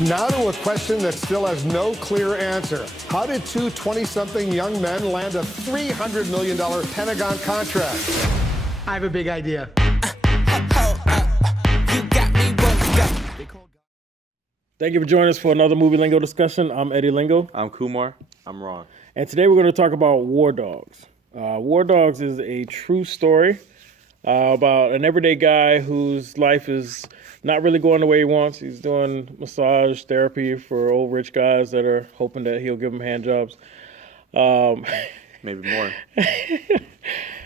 Now to a question that still has no clear answer. How did two 20-something young men land a $300 million Pentagon contract? I have a big idea. Thank you for joining us for another Movie Lingo discussion. I'm Eddie Lingo. I'm Kumar. I'm Ron. And today we're going to talk about War Dogs. War Dogs is a true story about an everyday guy whose life is not really going the way he wants. He's doing massage therapy for old rich guys that are hoping that he'll give them hand jobs. Maybe more.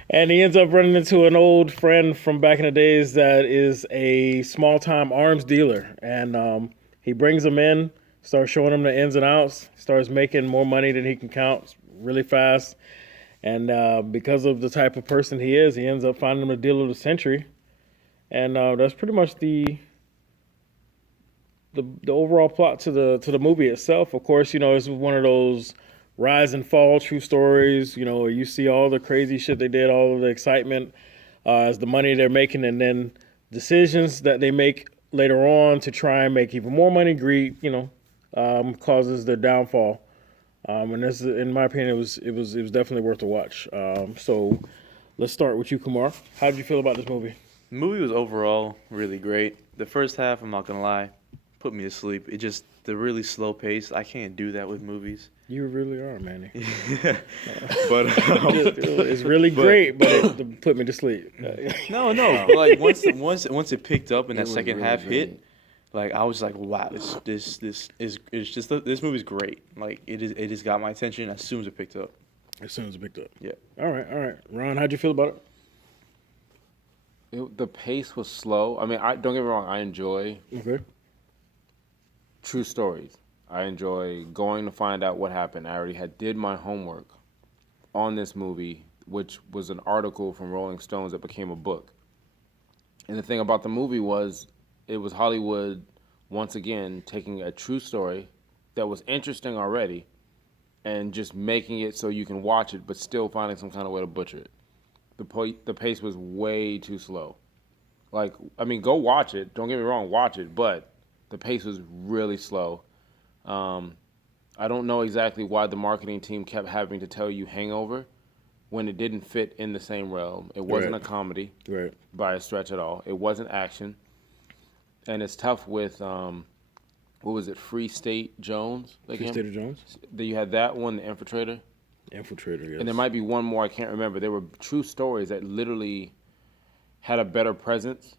And he ends up running into an old friend from back in the days that is a small-time arms dealer. And he brings him in, starts showing him the ins and outs, starts making more money than he can count really fast. And because of the type of person he is, he ends up finding him a deal of the century. And that's pretty much the overall plot to the movie itself. Of course, you know, this was one of those rise and fall true stories. You know, you see all the crazy shit they did, all of the excitement as the money they're making, and then decisions that they make later on to try and make even more money. Greed, you know, causes their downfall. And this, in my opinion, it was definitely worth a watch. So let's start with you, Kumar. How did you feel about this movie? The movie was overall really great. The first half, I'm not gonna lie, put me to sleep. It just the really slow pace. I can't do that with movies. You really are, Manny. But it's really great, but it put me to sleep. No. But like once it picked up and that second half hit, like I was like, wow, this movie's great. Like it just got my attention as soon as it picked up. As soon as it picked up. Yeah. All right. Ron, how'd you feel about it? The pace was slow. I mean, don't get me wrong. I enjoy true stories. I enjoy going to find out what happened. I already did my homework on this movie, which was an article from Rolling Stones that became a book. And the thing about the movie was, it was Hollywood once again taking a true story that was interesting already, and just making it so you can watch it, but still finding some kind of way to butcher it. The pace was way too slow. Like, I mean, go watch it. Don't get me wrong, watch it. But the pace was really slow. I don't know exactly why the marketing team kept having to tell you Hangover when it didn't fit in the same realm. It wasn't a comedy by a stretch at all. It wasn't action. And it's tough with, what was it, Free State Jones? Free State of Jones? You had that one, The Infiltrator. Infiltrator, yes. And there might be one more, I can't remember. There were true stories that literally had a better presence,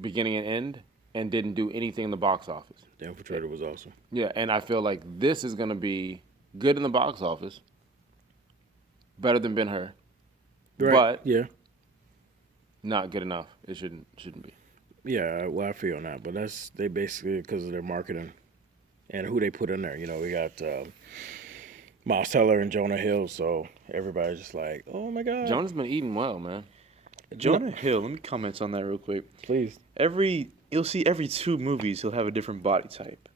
beginning and end, and didn't do anything in the box office. The Infiltrator was awesome. Yeah, and I feel like this is going to be good in the box office, better than Ben-Hur, but not good enough. It shouldn't be. Yeah, well, I feel that, but they basically because of their marketing and who they put in there. You know, we got Miles Teller and Jonah Hill, so everybody's just like, oh my God. Jonah's been eating well, man. Jonah Hill, let me comment on that real quick. Please. You'll see every 2 movies he'll have a different body type.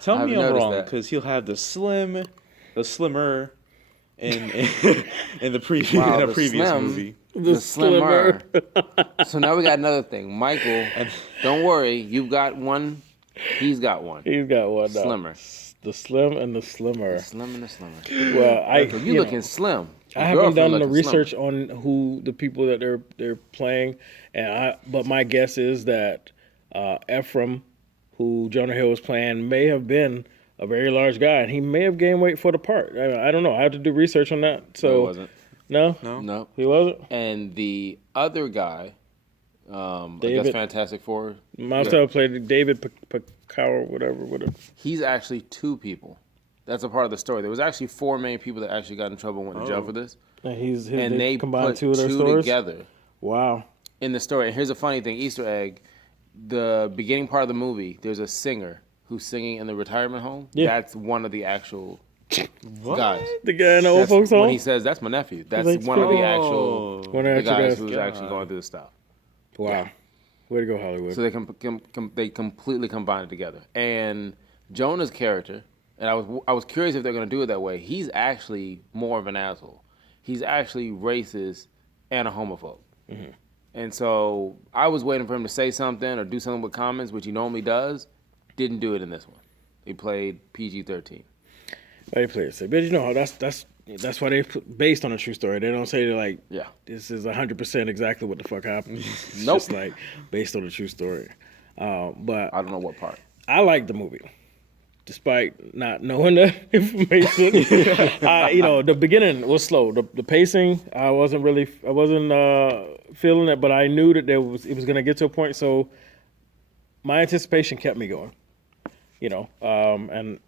Tell me I'm wrong, because he'll have the slimmer in the previous movie. The slimmer. So now we got another thing. Michael, don't worry, you've got one. He's got one. He's got one. Slimmer. The slim and the slimmer. The slim and the slimmer. Well, you looking slim. I haven't done the research on who the people that they're playing, but my guess is that Ephraim, who Jonah Hill was playing, may have been a very large guy, and he may have gained weight for the part. I don't know. I have to do research on that. So no, he wasn't. No, he wasn't. And the other guy, I guess Fantastic Four. Miles Teller played David Picard, whatever. He's actually 2 people. That's a part of the story. There was actually 4 main people that actually got in trouble and went to jail for this. And they combined put 2 of their stories together. Wow. In the story. And here's a funny thing, Easter egg. The beginning part of the movie, there's a singer who's singing in the retirement home. Yeah. That's one of the actual guys. The guy in the old folks home? When he says, that's my nephew. That's one of the actual guys who's actually going through the stuff. Wow. Yeah. Way to go, Hollywood. So they completely combine it together. And Jonah's character, and I was curious if they're going to do it that way. He's actually more of an asshole. He's actually racist and a homophobe. Mm-hmm. And so I was waiting for him to say something or do something with comments, which he normally does, Didn't do it in this one. He played PG-13. They play it safe. But you know, that's why they based on a true story. They don't say they're like, Yeah. this is 100% exactly what the fuck happened. It's Nope. just like based on a true story. But I don't know what part. I like the movie, despite not knowing the information. You know, the beginning was slow. The pacing, I wasn't feeling it, but I knew that it was going to get to a point. So my anticipation kept me going. You know, and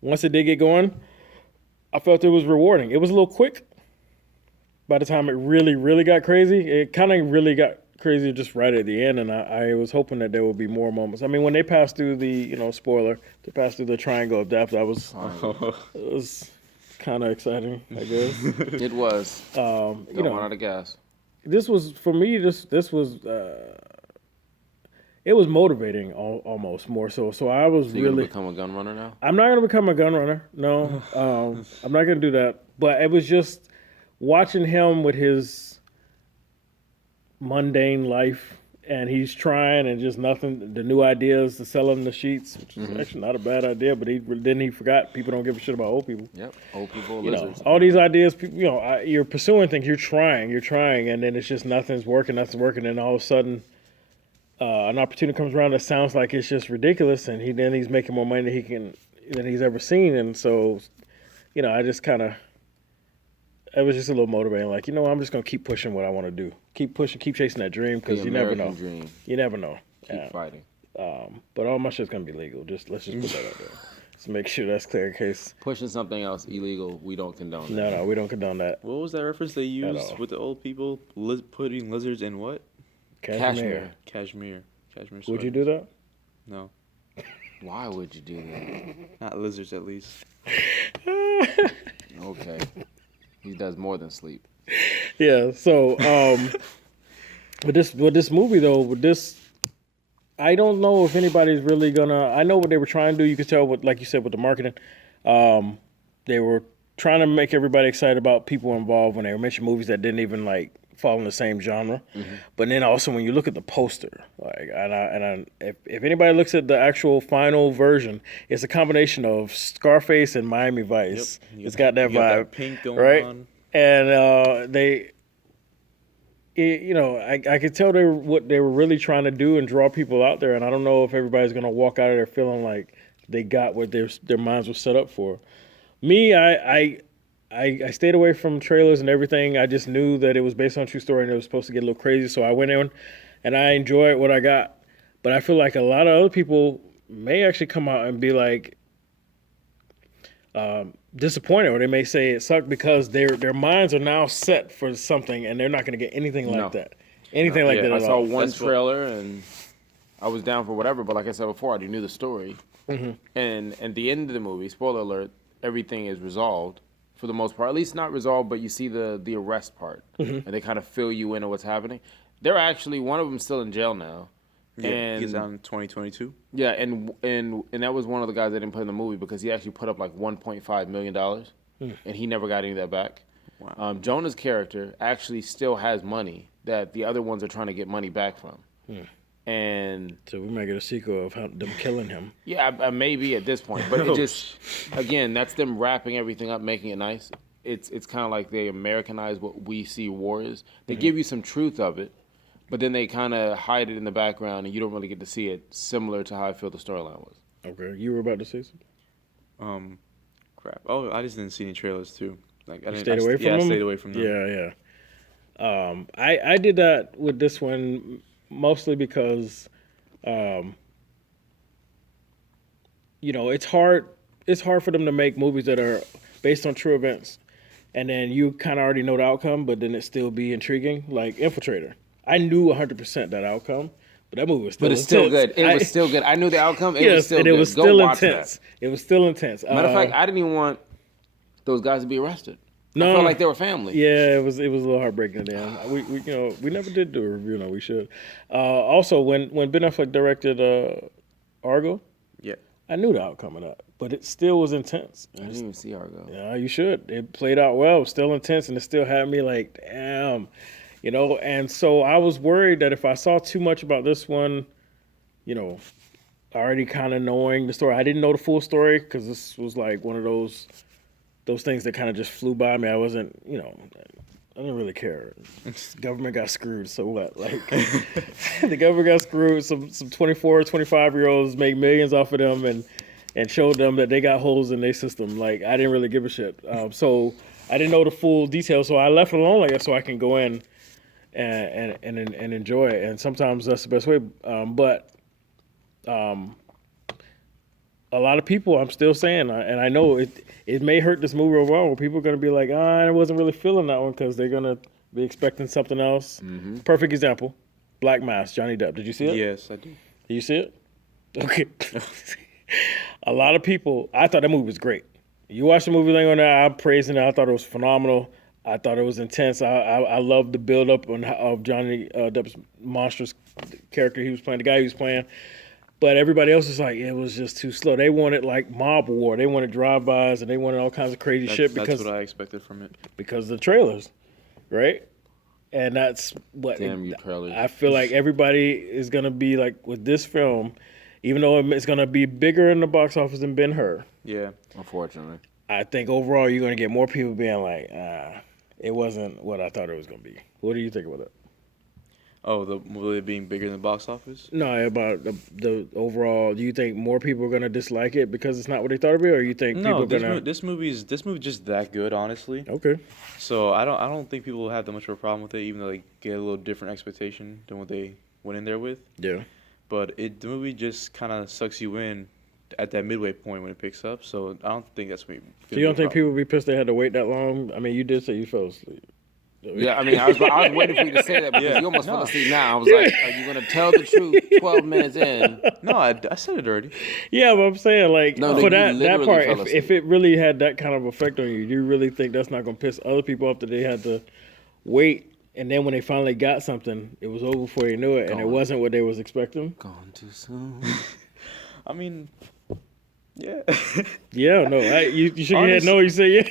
once it did get going, I felt it was rewarding. It was a little quick. By the time it really, really got crazy, it kind of really got crazy just right at the end, and I was hoping that there would be more moments. I mean, when they passed through the, you know, spoiler, they passed through the triangle of death, it was kind of exciting, I guess. It was. You Don't know, run out of gas. this was, for me, this was, it was motivating almost more so. So I was So you're really... gonna become a gun runner now? I'm not going to become a gun runner, no. I'm not going to do that. But it was just watching him with his mundane life, and he's trying, and just nothing. The new ideas to selling the sheets, which is actually not a bad idea. But he forgot people don't give a shit about old people. Yep. Old people, You know, lizards. all these ideas, you know, you're pursuing things, you're trying, and then it's just nothing's working, and all of a sudden, an opportunity comes around that sounds like it's just ridiculous, and he's making more money than he's ever seen, and so, you know, I just kind of. It was just a little motivating. Like, you know, I'm just gonna keep pushing what I want to do. Keep pushing, keep chasing that dream, because The you never know. American dream. You never know. Keep fighting. But all my shit's gonna be legal. Let's just put that out there. Let's make sure that's clear in case. Pushing something else illegal, we don't condone. No, we don't condone that. What was that reference they used all. with the old people? Putting lizards in what? Cashmere. Cashmere. Cashmere. Would you sweaters. do that? No, Why would you do that? not lizards at least. Okay. He does more than sleep. Yeah. So, with this movie though, I don't know if anybody's really gonna. I know what they were trying to do. You could tell like you said, with the marketing, they were trying to make everybody excited about people involved when they were mentioning movies that didn't even like fall in the same genre. But then also when you look at the poster, like, if anybody looks at the actual final version, it's a combination of Scarface and Miami Vice. Yep. It's got that You vibe, that pink going right? on. And you know, I could tell what they were really trying to do and draw people out there. And I don't know if everybody's gonna walk out of there feeling like they got what their minds were set up for. Me, I stayed away from trailers and everything. I just knew that it was based on a true story and it was supposed to get a little crazy. So I went in and I enjoyed what I got. But I feel like a lot of other people may actually come out and be like disappointed, or they may say it sucked because their minds are now set for something and they're not going to get anything like No. that. Anything like that I at saw all. one That's what- trailer and I was down for whatever, but like I said before, I already knew the story. And at the end of the movie, spoiler alert, everything is resolved for the most part. At least not resolved, but you see the arrest part, and they kind of fill you in on what's happening. They're actually, one of them still in jail now. Yeah, and he's on 2022. yeah, and that was one of the guys that didn't play in the movie because he actually put up like $1.5 million, and he never got any of that back. Wow. Jonah's character actually still has money that the other ones are trying to get money back from. And So we might get a sequel of them killing him. yeah, maybe at this point, but it just, again, that's them wrapping everything up, making it nice. It's kind of like they Americanize what we see war is. They give you some truth of it, but then they kind of hide it in the background, and you don't really get to see it. Similar to how I feel the storyline was. Okay, you were about to say something? Crap. Oh, I just didn't see any trailers too. Like I didn't. Stayed away from yeah, them? I stayed away from them. Yeah. I did that with this one mostly because, you know, it's hard for them to make movies that are based on true events, and then you kind of already know the outcome, but then it still be intriguing. Like Infiltrator, I knew 100% that outcome, but that movie was still. But it's still intense. good. It was still good. I knew the outcome. It yes, was still and good. it was Go still watch intense. that. It was still intense. Matter of fact, I didn't even want those guys to be arrested. No. I felt like they were family. Yeah, it was a little heartbreaking then. We never did do a review. No, we should. Also, when Ben Affleck directed Argo, Yeah. I knew the outcome of that, but it still was intense. I didn't even see Argo. Yeah, you should. It played out well. It was still intense, and it still had me like, damn, you know. And so I was worried that if I saw too much about this one, you know, already kind of knowing the story. I didn't know the full story because this was like one of those things that kind of just flew by me. I wasn't, I didn't really care. The government got screwed, so what? Like, the government got screwed. Some 24, 25-year-olds make millions off of them and showed them that they got holes in their system. Like, I didn't really give a shit. So I didn't know the full details, so I left it alone, I guess, so I can go in and enjoy it. And sometimes that's the best way. But a lot of people, I'm still saying, and I know it may hurt this movie overall, where people are going to be like, I wasn't really feeling that one because they're going to be expecting something else. Mm-hmm. Perfect example, Black Mass, Johnny Depp. Did you see it? Yes, I did. Did you see it? Okay. A lot of people, I thought that movie was great. You watch the movie Lingo now, I'm praising it. I thought it was phenomenal. I thought it was intense. I loved the build-up of Johnny Depp's monstrous character he was playing, the guy he was playing. But everybody else was like, it was just too slow. They wanted like mob war. They wanted drive-bys and they wanted all kinds of crazy shit that's what I expected from it. Because of the trailers, right? And that's what Damn you, trailers. I feel like everybody is gonna be like with this film, even though it's gonna be bigger in the box office than Ben-Hur. Yeah, unfortunately. I think overall you're gonna get more people being like, it wasn't what I thought it was gonna be. What do you think about that? Oh, the movie being bigger than the box office? No, about the overall. Do you think more people are gonna dislike it because it's not what they thought it'd be, or you think people are gonna? This movie's just that good, honestly. Okay. So I don't think people will have that much of a problem with it, even though they get a little different expectation than what they went in there with. Yeah. But the movie just kind of sucks you in at that midway point when it picks up. So I don't think that's what. So you don't think people would be pissed they had to wait that long? I mean, you did say you fell asleep. Yeah, I mean, I was waiting for you to say that because you almost fell asleep now. I was like, are you going to tell the truth 12 minutes in? No, I said it already. Yeah, but I'm saying, like, No, for you that literally part, fell if it really had that kind of effect on you, do you really think that's not going to piss other people off that they had to wait, and then when they finally got something, it was over before you knew it, and it wasn't what they was expecting? Gone too soon. I mean, yeah. Yeah, no, you shook your head no, you say yeah.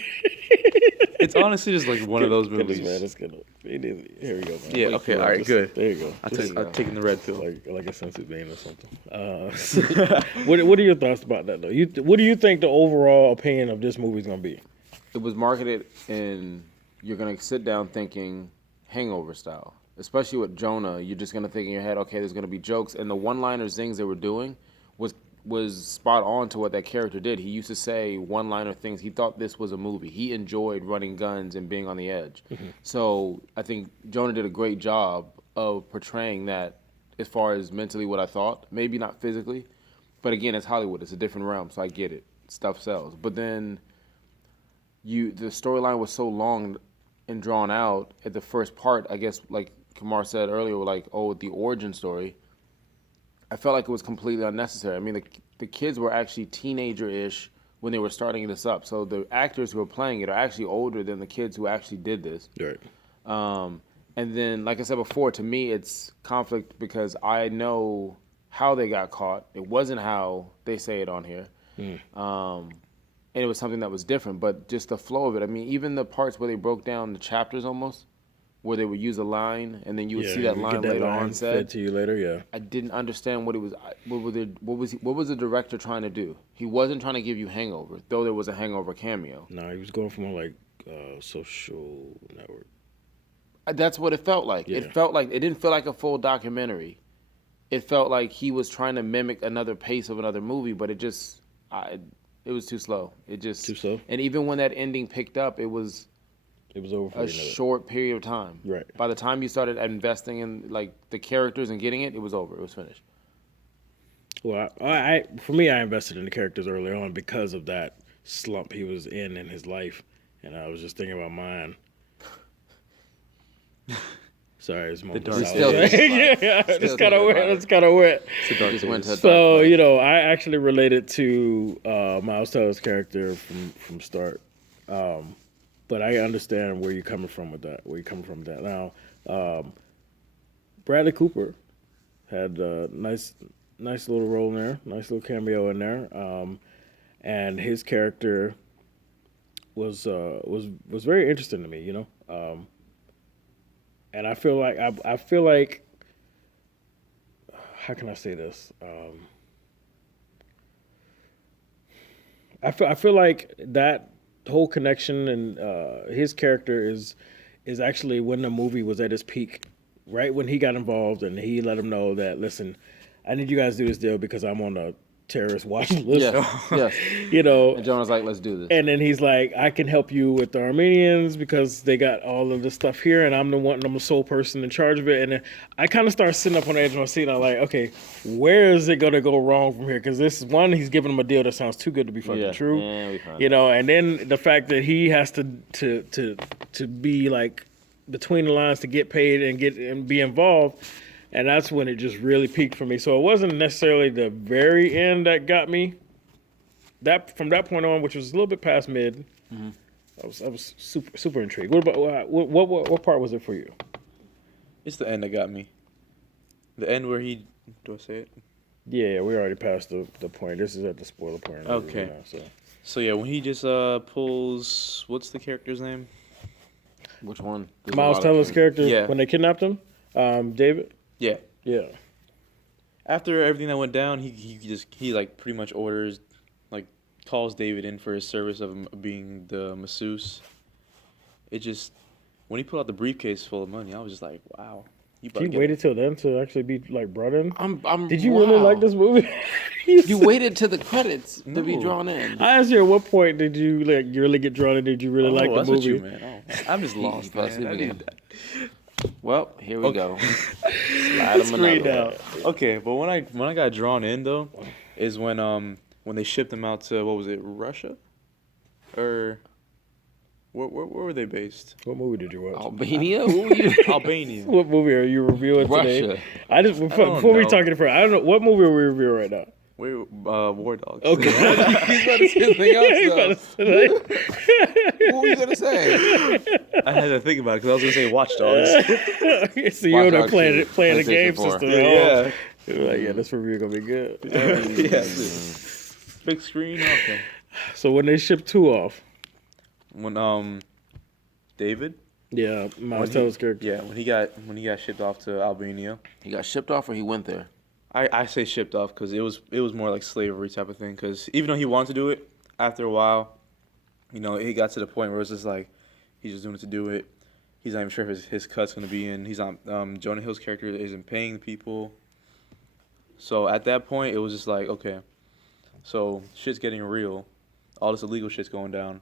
It's honestly just like one of those movies. Man, it's good. Here we go, man. Yeah, okay, all right, good. There you go. I'm taking the red pill. Like a sensitive being or something. What are your thoughts about that, though? What do you think the overall opinion of this movie is going to be? It was marketed and you're going to sit down thinking Hangover style. Especially with Jonah, you're just going to think in your head, okay, there's going to be jokes. And the one-liner things they were doing was spot on to what that character did. He used to say one-liner things. He thought this was a movie. He enjoyed running guns and being on the edge. Mm-hmm. So I think Jonah did a great job of portraying that as far as mentally what I thought. Maybe not physically, but again, it's Hollywood. It's a different realm, so I get it. Stuff sells. But then the storyline was so long and drawn out at the first part, I guess, like Kamar said earlier, like, the origin story. I felt like it was completely unnecessary. I mean, the kids were actually teenager-ish when they were starting this up. So the actors who are playing it are actually older than the kids who actually did this. Right. And then, like I said before, to me, it's conflict because I know how they got caught. It wasn't how they say it on here. And it was something that was different. But just the flow of it, I mean, even the parts where they broke down the chapters almost, where they would use a line and then you would see that line later on said. Fed to you later, yeah. I didn't understand what it was. What was the director trying to do? He wasn't trying to give you Hangover, though there was a Hangover cameo. No, he was going for more like Social Network. That's what it felt like. Yeah. It felt like it didn't feel like a full documentary. It felt like he was trying to mimic another pace of another movie, but it just it was too slow. It just too slow. And even when that ending picked up, it was over for a short period of time. Right. By the time you started investing in like the characters and getting it, it was over. It was finished. Well, for me, I invested in the characters early on because of that slump he was in his life, and I was just thinking about mine. Sorry, it's more. Yeah, it's kind of wet. It's kind of wet. So I actually related to Miles Teller's character from start. But I understand where you're coming from with that. Now, Bradley Cooper had a nice little role in there, nice little cameo in there, and his character was very interesting to me, and I feel like how can I say this? I feel like that whole connection and his character is actually when the movie was at its peak, right when he got involved and he let him know that, listen, I need you guys to do this deal because I'm on a terrorist watch list. Yes. You know, And John was like, let's do this. and then he's like, I can help you with the Armenians because they got all of this stuff here, and I'm the sole person in charge of it. And then I kind of start sitting up on the edge of my seat, and I'm like, okay, where is it gonna go wrong from here? Because this is one, he's giving them a deal that sounds too good to be fucking true. Yeah, we found You know, and then the fact that he has to be like between the lines to get paid and be involved. And that's when it just really peaked for me. So it wasn't necessarily the very end that got me. That from that point on, which was a little bit past mid, I was super intrigued. What about what part was it for you? It's the end that got me. The end where he. Do I say it? Yeah, we already passed the point. This is at the spoiler point. Okay. Now, So yeah, when he just pulls. What's the character's name? Which one? There's a Miles lot of Teller's things. character Yeah. when they kidnapped him, David. Yeah. Yeah. After everything that went down, he like pretty much orders, like calls David in for his service of being the masseuse. It just when he pulled out the briefcase full of money, I was just like, wow. You He waited till then to actually be like brought in. Did you wow. really like this movie? You waited to the credits to be No. drawn in. I asked you at what point did you really get drawn in? Did you really like the that's movie? what you, man. Oh, I'm just lost, fell asleep man. I again. need that. Well, here we Okay. go. Slide him Screen another down. Okay, but when I got drawn in though, is when they shipped them out to what was it, Russia, or where were they based? What movie did you watch? Albania? Who are you? Albania. What movie are you reviewing today? Russia. I just before we know. talking for I don't know what movie are we reviewing right now. We're War Dogs. Okay. He's about to say something else, though. Okay, What were you going to say? I had to think about it because I was gonna say Watch Dogs. so you're Watch there Dogs playing 2, it, playing the game PlayStation 4. system. Yeah. You're like, yeah, this review gonna be good. Yeah. Big screen. Okay. So when they shipped 2 off, When David. yeah, When Miles he- Teller's character. Yeah, when he got shipped off to Albania. He got shipped off or he went there? I say shipped off because it was more like slavery type of thing. Because even though he wanted to do it, after a while, you know, it got to the point where it's just like he's just doing it to do it. He's not even sure if his cut's gonna be in. He's not. Jonah Hill's character isn't paying the people. So at that point, it was just like, okay, so shit's getting real. All this illegal shit's going down.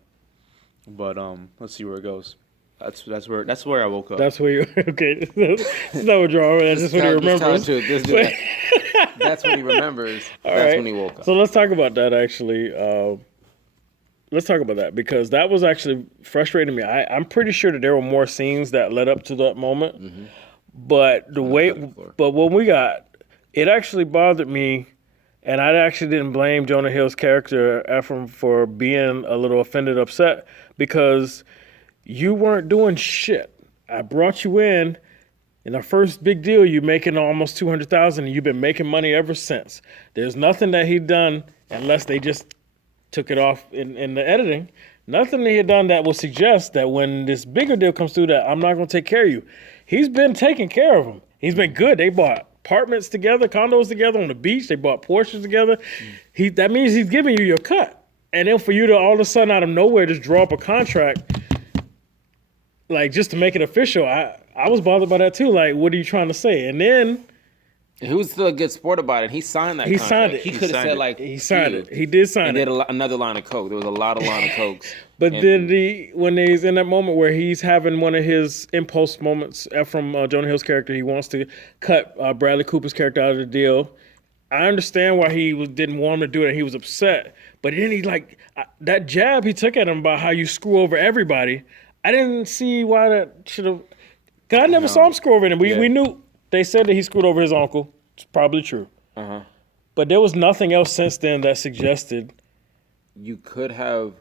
But let's see where it goes. That's where I woke up. That's where you okay. It's not what drama. That's just what he remembers. That's what he remembers. All That's right. when he woke up. So let's talk about that actually. Let's talk about that because that was actually frustrating me. I'm pretty sure that there were more scenes that led up to that moment, but the way, but when we got, it actually bothered me, and I actually didn't blame Jonah Hill's character Ephraim for being a little offended, upset because you weren't doing shit. I brought you in. In our first big deal, you're making almost $200,000, and you've been making money ever since. There's nothing that he'd done unless they just took it off in the editing. Nothing that he had done that would suggest that when this bigger deal comes through, that I'm not going to take care of you. He's been taking care of them. He's been good. They bought apartments together, condos together on the beach. They bought Porsches together. That means he's giving you your cut. And then for you to all of a sudden out of nowhere just draw up a contract, like just to make it official, I was bothered by that too. Like, what are you trying to say? And then He was still a good sport about it. He signed that He contract. signed it. He He could have signed said it. like he signed dude, it. He did sign and it. did another line of coke. There was a lot of line of cokes. But And then when he's in that moment where he's having one of his impulse moments from Jonah Hill's character, he wants to cut Bradley Cooper's character out of the deal. I understand why he didn't want him to do it. And he was upset. But then he that jab he took at him about how you screw over everybody. I didn't see why that should have. Cause I never saw him screw over him. We knew they said that he screwed over his uncle. It's probably true. But there was nothing else since then that suggested. you could have,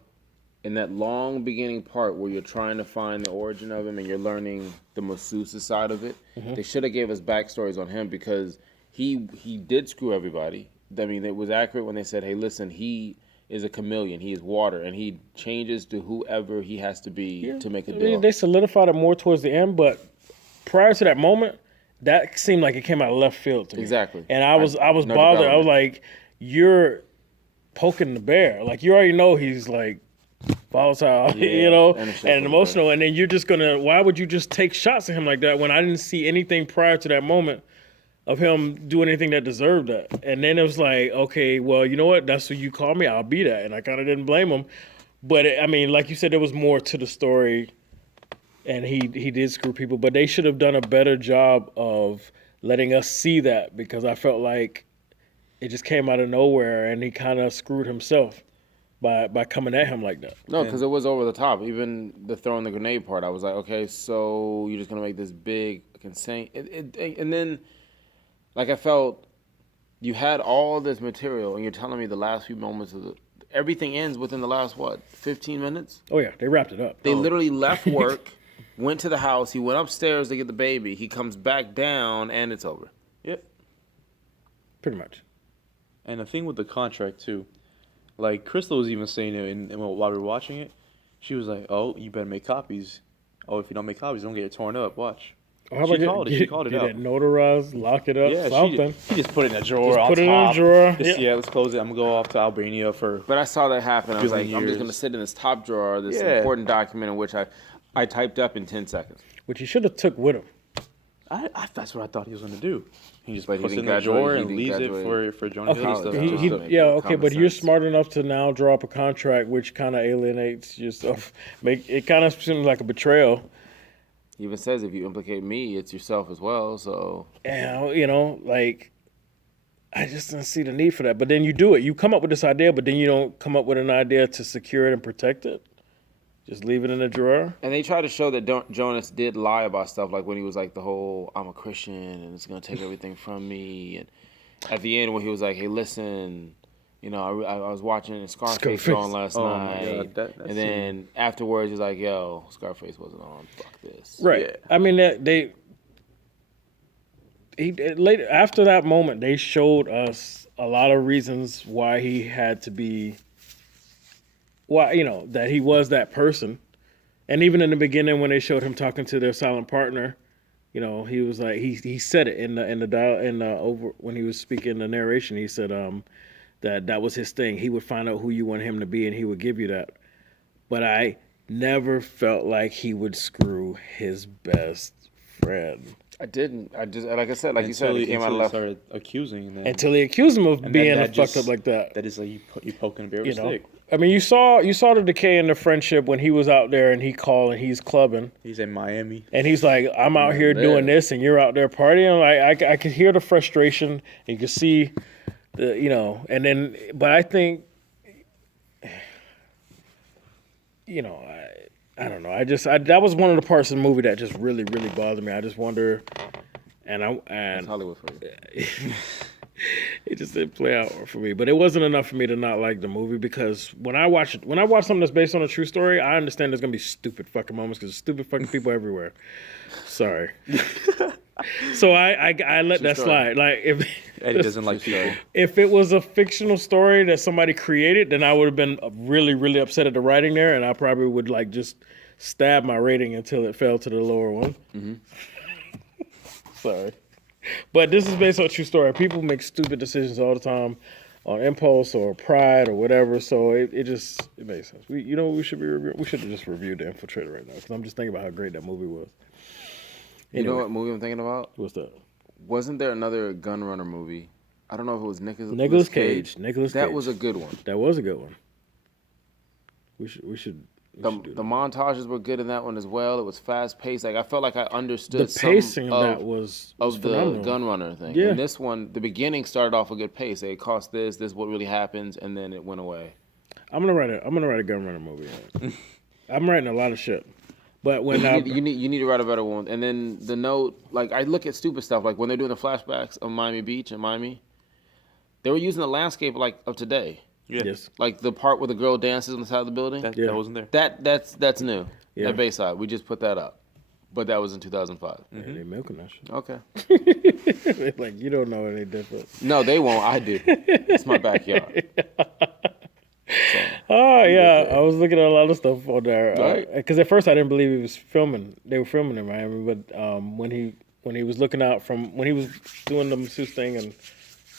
in that long beginning part where you're trying to find the origin of him and you're learning the masseuse side of it, they should have gave us backstories on him because he did screw everybody. I mean, it was accurate when they said, hey, listen, he is a chameleon. He is water, and he changes to whoever he has to be to make a deal. They solidified it more towards the end, but prior to that moment, that seemed like it came out of left field to me. Exactly. And I was no bothered. I was development. like, you're poking the bear. Like, you already know he's like volatile, and emotional. And then you're just gonna, why would you just take shots at him like that when I didn't see anything prior to that moment of him doing anything that deserved that? And then it was like, okay, well, you know what? That's what you call me. I'll be that. And I kind of didn't blame him. But I mean, like you said, there was more to the story, and he did screw people. But they should have done a better job of letting us see that, because I felt like it just came out of nowhere, and he kind of screwed himself by coming at him like that. No, because it was over the top. Even the throwing the grenade part, I was like, okay, so you're just gonna make this big, insane, and then, like, I felt you had all this material, and you're telling me the last few moments of everything ends within the last 15 minutes? Oh yeah, they wrapped it up. They literally left work, went to the house. He went upstairs to get the baby. He comes back down, and it's over. Yep. Pretty much. And the thing with the contract too, like Crystal was even saying it while we were watching it. She was like, "Oh, you better make copies. Oh, if you don't make copies, don't get it torn up. Watch." Or how about She called it get out. it notarized, lock it up, Yeah, something. she just put it in a drawer. Just on put it in top. a drawer. Just, Yeah. let's close it. I'm gonna go off to Albania for. But I saw that happen. I was like, Billion I'm just years. gonna sit in this top drawer, this Yeah. important document in which I typed up in 10 seconds. Which he should have took with him. That's what I thought he was gonna do. He just But he puts it in didn't the drawer graduate- and he leaves didn't it graduate for Jonah Hill college. stuff. He- to- he- Yeah, okay, Common but you're sense. smart enough to now draw up a contract, which kind of alienates yourself. It kind of seems like a betrayal. He even says if you implicate me, it's yourself as well. So And like, I just didn't see the need for that. But then you do it. You come up with this idea, but then you don't come up with an idea to secure it and protect it. Just leave it in a drawer. and they try to show that Jonas did lie about stuff, like when he was like the whole "I'm a Christian and it's gonna take everything from me," and at the end when he was like, "Hey, listen, I was watching Scarface Scarface. on last Oh my night," God, that and then afterwards he's like, "Yo, Scarface wasn't on. Fuck this." Right. Yeah. I mean, later after that moment, they showed us a lot of reasons why he had to be, that he was that person. And even in the beginning, when they showed him talking to their silent partner, he was like, he said it in the over when he was speaking the narration. He said that was his thing. He would find out who you want him to be, and he would give you that. But I never felt like he would screw his best friend. I didn't. I just, like I said, like you said, Until he came out until of left. Started accusing and then, Until he accused him of and being that fucked just- up like that. That is like you poking a bear with a stick. I mean, you saw the decay in the friendship when he was out there and he called and he's clubbing. He's in Miami. And he's like, I'm out here there. doing this and you're out there partying. Like, I could hear the frustration. You could see and then, but I think, I don't know. That was one of the parts of the movie that just really, really bothered me. I just wonder, That's and Hollywood for you. it just didn't play out for me. But it wasn't enough for me to not like the movie, because when I watch something that's based on a true story, I understand there's gonna be stupid fucking moments because there's stupid fucking people everywhere. Sorry. So I let that story. slide. Like if Eddie doesn't like people. if it was a fictional story that somebody created, then I would have been really, really upset at the writing there, and I probably would like just stab my rating until it fell to the lower one. Mm-hmm. Sorry. But this is based on a true story. People make stupid decisions all the time on impulse or pride or whatever. So it makes sense. We should be reviewing. We should have just reviewed The Infiltrator right now, because I'm just thinking about how great that movie was. You know what movie I'm thinking about? What's that? Wasn't there another gun runner movie? I don't know if it was Nicolas Cage. Nicolas Cage. That was a good one. That was a good one. We should The do that. montages were good in that one as well. It was fast paced. Like I felt like I understood The pacing some of that was of the phenomenal. gun runner thing. Yeah. And this one, the beginning started off a good pace. It cost this is what really happens, and then it went away. I'm gonna write a gun runner movie. I'm writing a lot of shit, but when You need to write a better one. And then the note, like I look at stupid stuff, like when they're doing the flashbacks of Miami Beach and Miami, they were using the landscape like of today. Yeah. yes, Like the part where the girl dances on the side of the building. That wasn't there. That's new. Yeah. That Bayside. We just put that up. But that was in 2005. man, they milking that shit. Okay. Like, you don't know any different. No, they won't. I do. It's my backyard. Oh yeah, I was looking at a lot of stuff on there Right. because at first I didn't believe he was filming. They were filming in Miami, but when he was looking out from when he was doing the masseuse thing and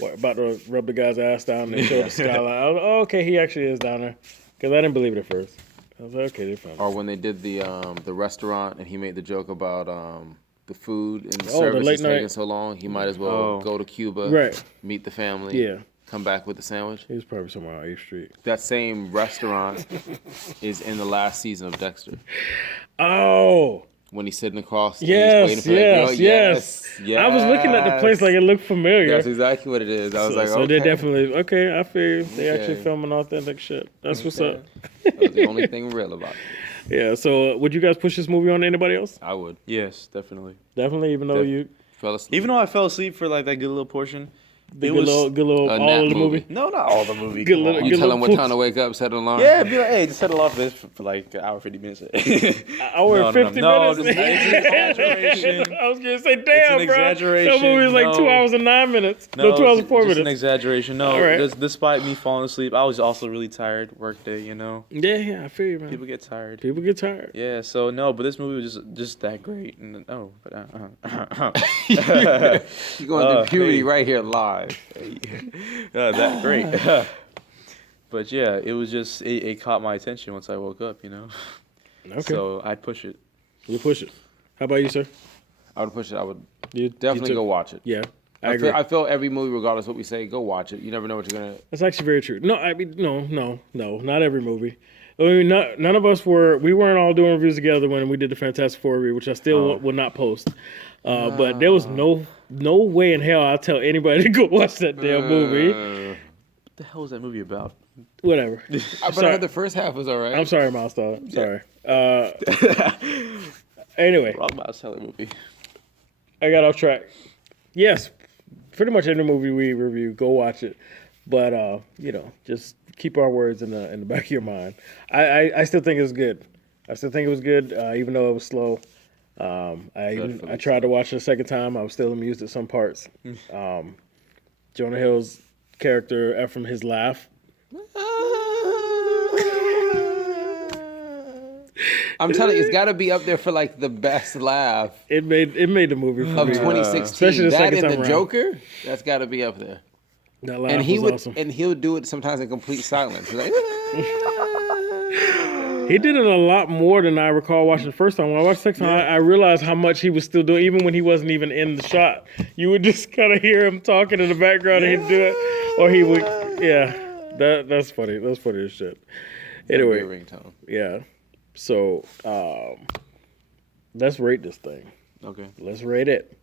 about to rub the guy's ass down and they showed the skyline. I was like, oh, okay, he actually is down there. Because I didn't believe it at first. I was like, okay, they're fine. Or when they did the restaurant and he made the joke about the food and the the service late is taking night. so long, he might as well go to Cuba, Right. meet the family, Yeah. come back with the sandwich. He was probably somewhere on 8th Street. That same restaurant is in the last season of Dexter. Oh. When he's sitting across and Yes, he's waiting for that girl. yes. I was looking at the place like it looked familiar. That's exactly what it is. I was like, so okay. they definitely, okay, I feel you. They actually Okay. filming authentic shit. That's what's up. That was the only thing real about it. Yeah, so would you guys push this movie on to anybody else? I would. Yes, definitely. Definitely, even though you, Fell asleep. Even though I fell asleep for like that good little portion, the good little a all nap of the movie. no, not all the movie. Good come little- on. You good tell little him what poops. time to wake up, set an alarm. Yeah, be like, hey, just settle off this for like an hour, 50 minutes. Hour and 50 no, minutes. it's an exaggeration. I was gonna say, damn, an bro. exaggeration. That movie was like 2 No. hours and 9 minutes. No, 2 hours and 4 just an minutes. exaggeration. No, All right. despite me falling asleep, I was also really tired. Work day, Yeah, I feel you, man. People get tired. People get tired. Yeah, so no, but this movie was just that great. And You're going through puberty hey. right here live. that great. But yeah, it was just it caught my attention once I woke up. Okay, So I'd push it. you push it. How about you, sir? I would push it. I would You definitely took- go watch it. Yeah, I agree. I feel every movie, regardless of what we say, go watch it. You never know what you're gonna. That's actually very true. No, I mean, no, not every movie. I mean, none of us we weren't all doing reviews together when we did the Fantastic Four review, which I still will not post. But there was no way in hell I'll tell anybody to go watch that damn movie. What the hell is that movie about? Whatever. But I heard the first half was all right. I'm sorry, Milestone. I'm sorry. Anyway, Rob Miles Teller movie. I got off track. Yes, pretty much every movie we review, go watch it. But just keep our words in the back of your mind. I still think it was good. I still think it was good, even though it was slow. I tried to watch it a second time. I was still amused at some parts. Jonah Hill's character, from his laugh. I'm telling you, it's got to be up there for like the best laugh It made the movie for of me. 2016. Especially the That second and time the around. Joker, that's got to be up there. That laugh And he was would, awesome. and he'll do it sometimes in complete silence. He's like, He did it a lot more than I recall watching the first time. When I watched the second time, I realized how much he was still doing, even when he wasn't even in the shot. You would just kind of hear him talking in the background, and he'd do it, or he would. Yeah, that's funny. That's funny as shit. Anyway, Great ringtone. yeah. So let's rate this thing. Okay, Let's rate it.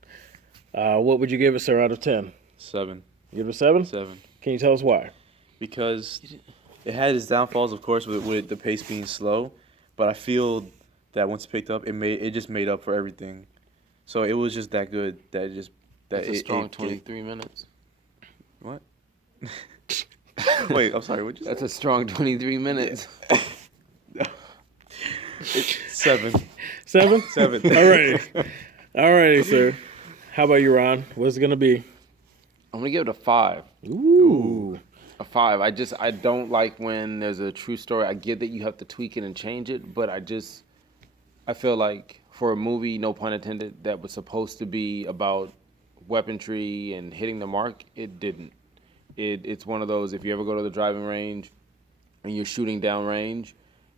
What would you give it, sir, out of 10? 7. Give it a 7? 7. Can you tell us why? Because it had its downfalls, of course, with the pace being slow. But I feel that once it picked up, it just made up for everything. So it was just that good that it just that That's a it- strong it- 23 minutes. What? Wait, I'm sorry. What you say? That's a strong 23 minutes. 7. 7? 7. Alrighty, sir. How about you, Ron? What's it gonna be? I'm gonna give it a 5. Ooh. A 5. I don't like when there's a true story. I get that you have to tweak it and change it, but I feel like for a movie, no pun intended, that was supposed to be about weaponry and hitting the mark, it didn't. It's one of those, if you ever go to the driving range and you're shooting down range,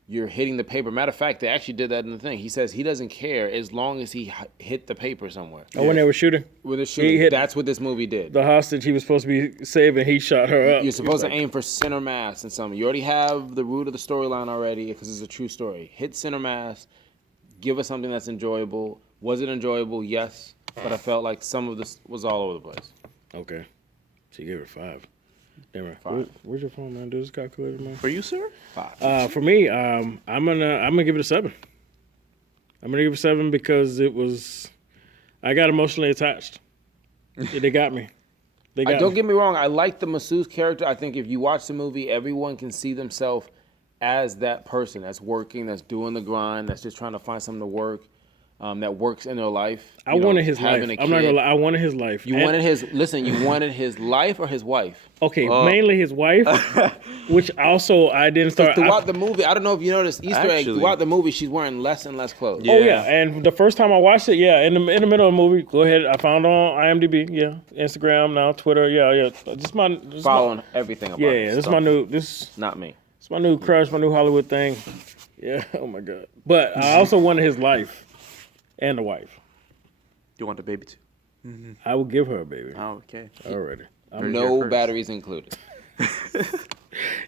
you're hitting the paper. Matter of fact, they actually did that in the thing. He says he doesn't care as long as he hit the paper somewhere. Oh, when they were shooting? With the shooting, hit that's what this movie did. the hostage he was supposed to be saving, he shot her up. You're supposed to aim for center mass and something. You already have the root of the storyline already because it's a true story. Hit center mass. Give us something that's enjoyable. Was it enjoyable? Yes. But I felt like some of this was all over the place. Okay. So you gave it 5. Damn right. 5. Where's your phone, man? Do this calculator, man. For you, sir? 5. For me, I'm gonna give it a 7. I'm gonna give it a 7 because I got emotionally attached. They got me. Don't get me wrong. I like the masseuse character. I think if you watch the movie, everyone can see themselves as that person that's working, that's doing the grind, that's just trying to find something to work. that works in their life. I wanted his life. I'm not gonna lie. I wanted his life. You wanted his. Listen, you wanted his life or his wife. Okay, mainly his wife, which also I didn't start. Throughout the movie, I don't know if you noticed Easter egg. Throughout the movie, she's wearing less and less clothes. Oh yeah, and the first time I watched it, in the middle of the movie, go ahead. I found on IMDb, Instagram now, Twitter, Following everything about it. This is my new. Not me. It's my new crush, my new Hollywood thing. Yeah. Oh my god. But I also wanted his life and the wife. You want the baby too? I will give her a baby. Oh, okay. Already. No batteries included.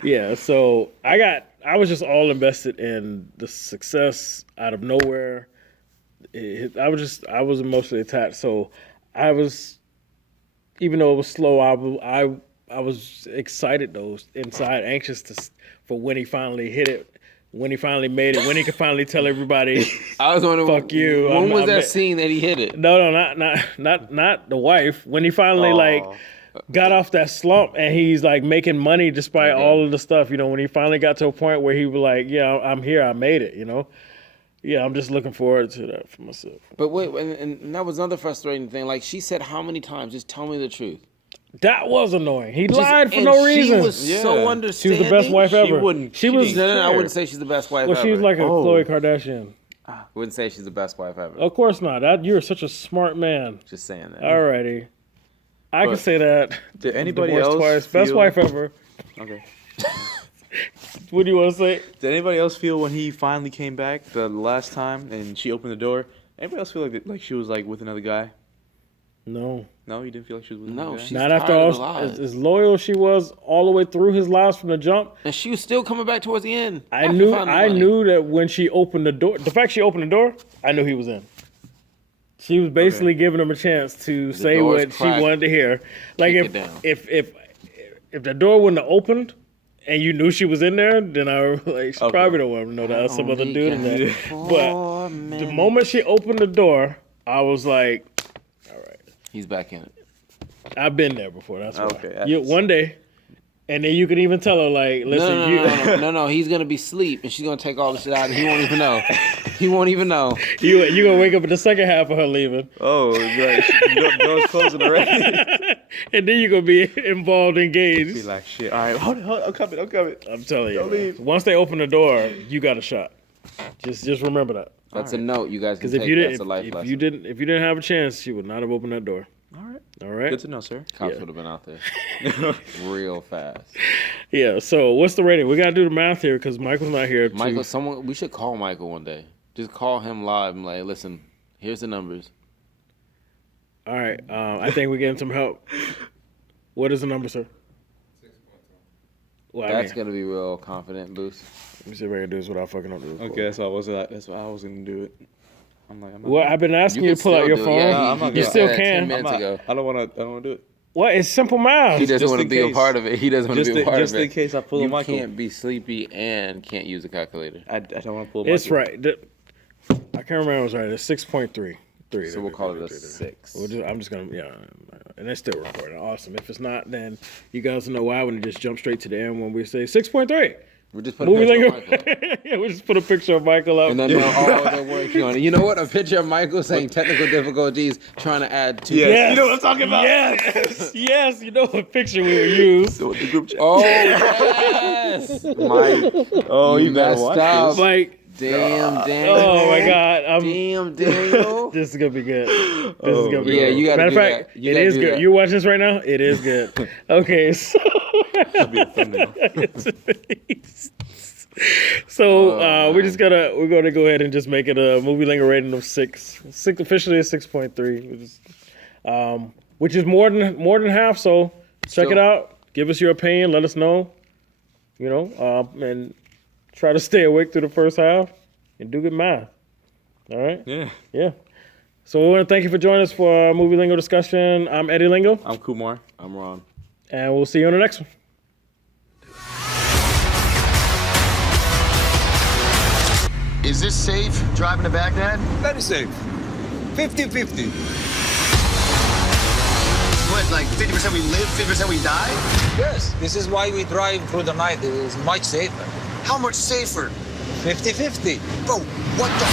Yeah, so I was just all invested in the success out of nowhere. I was emotionally attached. So I was, even though it was slow, I was excited though, inside, anxious for when he finally hit it. When he finally made it, when he could finally tell everybody, I was wondering, fuck you. When was that scene that he hit it? No, not the wife. When he finally got off that slump and he's like making money despite all of the stuff, when he finally got to a point where he was like, yeah, I'm here, I made it, Yeah, I'm just looking forward to that for myself. But wait, and that was another frustrating thing. Like she said, how many times? Just tell me the truth. That was annoying. He lied for no reason. She was so understanding. She was the best wife ever. She was. No, I wouldn't say she's the best wife ever. Well, she was like a Khloe Kardashian. I wouldn't say she's the best wife ever. Of course not. You're such a smart man. Just saying that. Alrighty. I can say that. Did anybody else twice. Best wife ever. Okay. What do you want to say? Did anybody else feel when he finally came back the last time and she opened the door? Anybody else feel like she was like with another guy? No. No, you didn't feel like she was with another guy? She's not after all as loyal she was all the way through his lives from the jump. And she was still coming back towards the end. I knew that when she opened the door, the fact she opened the door, I knew he was in. She was basically giving him a chance to say what she wanted to hear. Like if the door wouldn't have opened and you knew she was in there, then she probably don't want to know that was some other dude in there. But the moment she opened the door, I was like, all right. He's back in it. I've been there before. That's why. Okay. One day, and then you could even tell her, like, listen, no. He's gonna be asleep, and she's gonna take all the shit out, and he won't even know. He won't even know. You gonna wake up in the second half of her leaving. Oh, right. Door's closing already. And then you're gonna be involved, engaged. Be like, shit. All right, hold on. I'm coming. I'm telling you. Don't leave. Once they open the door, you got a shot. Just remember that. That's a note you guys can take. Because that's a life lesson. If you didn't have a chance, she would not have opened that door. All right. Good to know, sir. Cops would have been out there real fast. Yeah. So what's the rating? We gotta do the math here because Michael's not here. We should call Michael one day. Just call him live and like, listen, here's the numbers. All right. I think we're getting some help. What is the number, sir? 6.2. Well, that's gonna be real confident boost. Let me see if I can do this without fucking up. Okay, that's why I was gonna do it. I'm like, I've been asking you to pull out your phone. Yeah, you still can. 10 minutes ago. I don't want to do it. What? It's simple math. He doesn't want to be a part of it. He doesn't want to be a part of it. Just in case I pull a Michael. You can't be sleepy and can't use a calculator. I don't want to pull a Michael. It's right. I can't remember. It was right. It's 6.3. So we'll call it a 6. I'm just gonna and it's still recording. Awesome. If it's not, then you guys know why. I wouldn't just jump straight to the end when we say 6.3. We just put a picture of Michael. Yeah, we just put a picture of Michael up. And then they're working on it. You know what? A picture of Michael saying technical difficulties, trying to add 2. Yes. You know what I'm talking about? Yes. Yes. You know what picture we would use. So with the group chat. Oh, yes. Mike. Oh, you better watch this. Mike. Damn, Daniel. Oh, my God. Damn, Daniel. This is going to be good. This is going to be good. You got to do Matter of fact, it is good. You're watching this right now? It is good. Okay, so... Should be a thumbnail. So we're gonna go ahead and just make it a movie lingo rating of 6. Officially a 6.3, which is more than half. So check it out. Give us your opinion. Let us know. And try to stay awake through the first half and do good math. All right. Yeah. So we want to thank you for joining us for our movie lingo discussion. I'm Eddie Lingo. I'm Kumar. I'm Ron. And we'll see you on the next one. Is this safe, driving to Baghdad? Very safe. 50-50. What, like 50% we live, 50% we die? Yes, this is why we drive through the night. It is much safer. How much safer? 50-50. Bro, what the...